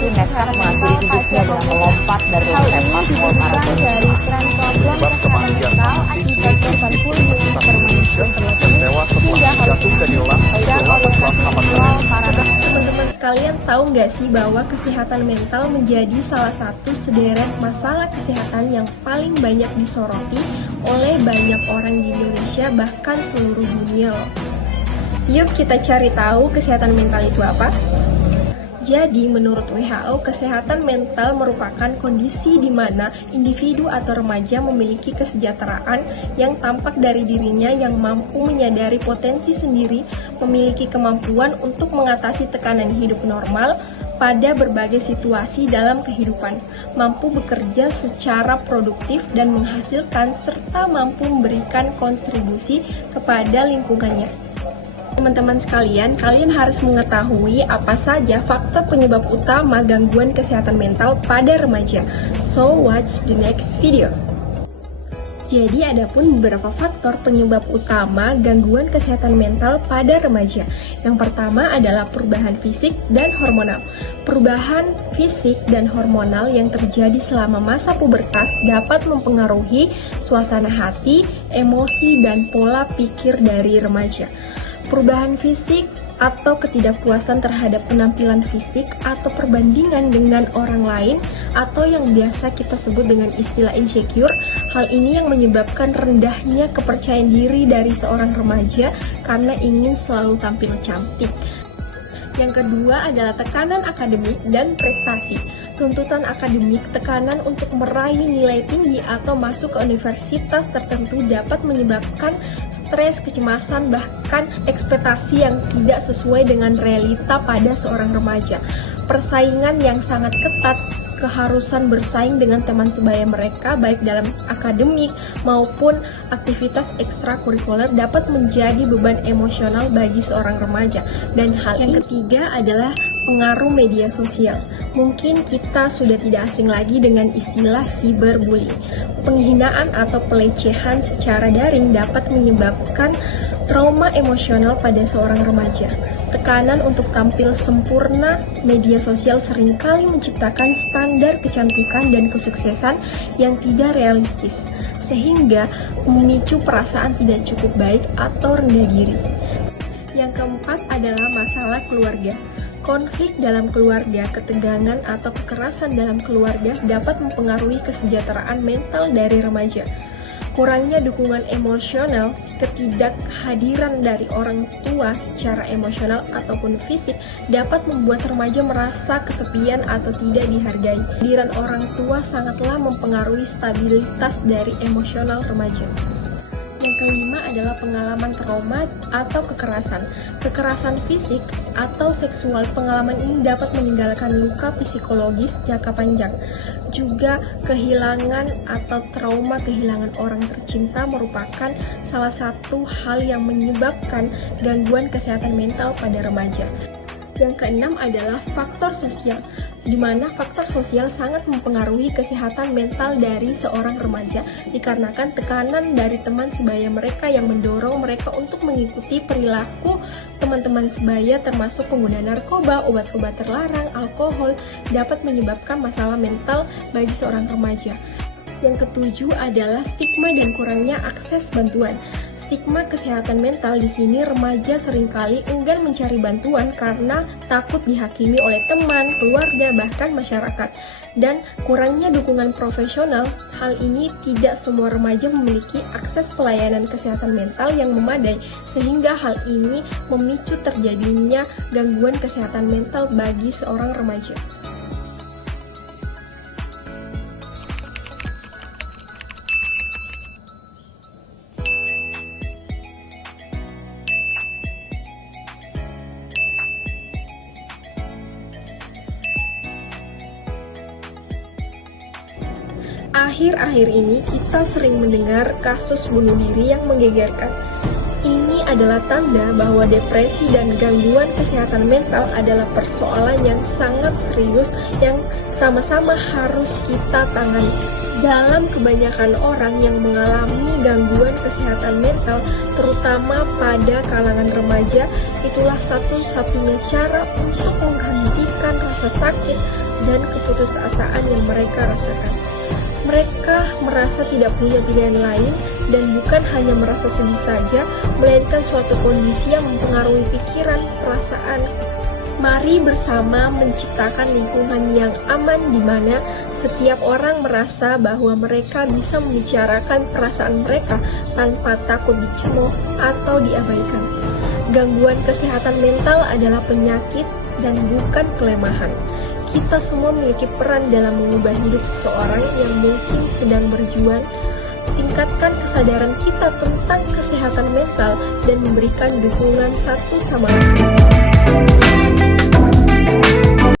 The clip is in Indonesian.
polisi nekat mengakhiri hidupnya dengan melompat dari lantai 4 Mall Paragon Sebab kematian mahasiswi fisik Universitas Indonesia yang tewas setelah jatuh dari lantai 8 kelas apartemen. Teman-teman sekalian, tahu nggak sih bahwa kesehatan mental menjadi salah satu sederet masalah kesehatan yang paling banyak disoroti oleh banyak orang di Indonesia, bahkan seluruh dunia loh. Yuk kita cari tahu kesehatan mental itu apa. Jadi, menurut WHO, kesehatan mental merupakan kondisi di mana individu atau remaja memiliki kesejahteraan yang tampak dari dirinya yang mampu menyadari potensi sendiri, memiliki kemampuan untuk mengatasi tekanan hidup normal pada berbagai situasi dalam kehidupan, mampu bekerja secara produktif dan menghasilkan, serta mampu memberikan kontribusi kepada lingkungannya. Teman-teman sekalian, kalian harus mengetahui apa saja faktor penyebab utama gangguan kesehatan mental pada remaja. So, watch the next video. Jadi, ada pun beberapa faktor penyebab utama gangguan kesehatan mental pada remaja. Yang pertama adalah perubahan fisik dan hormonal. Perubahan fisik dan hormonal yang terjadi selama masa pubertas dapat mempengaruhi suasana hati, emosi, dan pola pikir dari remaja. Perubahan fisik atau ketidakpuasan terhadap penampilan fisik atau perbandingan dengan orang lain atau yang biasa kita sebut dengan istilah insecure. Hal ini yang menyebabkan rendahnya kepercayaan diri dari seorang remaja karena ingin selalu tampil cantik. Yang kedua adalah tekanan akademik dan prestasi. Tuntutan akademik, tekanan untuk meraih nilai tinggi atau masuk ke universitas tertentu dapat menyebabkan stres, kecemasan, bahkan ekspektasi yang tidak sesuai dengan realita pada seorang remaja. Persaingan yang sangat ketat, keharusan bersaing dengan teman sebaya mereka baik dalam akademik maupun aktivitas ekstrakurikuler dapat menjadi beban emosional bagi seorang remaja. Dan hal yang ketiga adalah pengaruh media sosial. Mungkin kita sudah tidak asing lagi dengan istilah cyberbullying. Penghinaan atau pelecehan secara daring dapat menyebabkan trauma emosional pada seorang remaja. Tekanan untuk tampil sempurna, media sosial seringkali menciptakan standar kecantikan dan kesuksesan yang tidak realistis, sehingga memicu perasaan tidak cukup baik atau rendah diri. Yang keempat adalah masalah keluarga. Konflik dalam keluarga, ketegangan atau kekerasan dalam keluarga dapat mempengaruhi kesejahteraan mental dari remaja. Kurangnya dukungan emosional, ketidakhadiran dari orang tua secara emosional ataupun fisik dapat membuat remaja merasa kesepian atau tidak dihargai. Kehadiran orang tua sangatlah mempengaruhi stabilitas dari emosional remaja. Yang kelima adalah pengalaman trauma atau kekerasan. Kekerasan fisik atau seksual, pengalaman ini dapat meninggalkan luka psikologis jangka panjang. Juga kehilangan atau trauma kehilangan orang tercinta merupakan salah satu hal yang menyebabkan gangguan kesehatan mental pada remaja. Yang keenam adalah faktor sosial, di mana faktor sosial sangat mempengaruhi kesehatan mental dari seorang remaja dikarenakan tekanan dari teman sebaya mereka yang mendorong mereka untuk mengikuti perilaku teman-teman sebaya termasuk pengguna narkoba, obat-obat terlarang, alkohol dapat menyebabkan masalah mental bagi seorang remaja. Yang ketujuh adalah stigma dan kurangnya akses bantuan. Stigma kesehatan mental di sini remaja seringkali enggan mencari bantuan karena takut dihakimi oleh teman, keluarga, bahkan masyarakat. Dan kurangnya dukungan profesional, hal ini tidak semua remaja memiliki akses pelayanan kesehatan mental yang memadai, sehingga hal ini memicu terjadinya gangguan kesehatan mental bagi seorang remaja. Akhir-akhir ini kita sering mendengar kasus bunuh diri yang menggegerkan. Ini adalah tanda bahwa depresi dan gangguan kesehatan mental adalah persoalan yang sangat serius yang sama-sama harus kita tangani. Dalam kebanyakan orang yang mengalami gangguan kesehatan mental, terutama pada kalangan remaja, itulah satu-satunya cara untuk menghentikan rasa sakit, dan keputusasaan yang mereka rasakan. Mereka merasa tidak punya pilihan lain dan bukan hanya merasa sedih saja, melainkan suatu kondisi yang mempengaruhi pikiran, perasaan. Mari bersama menciptakan lingkungan yang aman di mana setiap orang merasa bahwa mereka bisa membicarakan perasaan mereka tanpa takut dicemooh atau diabaikan. Gangguan kesehatan mental adalah penyakit dan bukan kelemahan. Kita semua memiliki peran dalam mengubah hidup seseorang yang mungkin sedang berjuang. Tingkatkan kesadaran kita tentang kesehatan mental dan memberikan dukungan satu sama lain.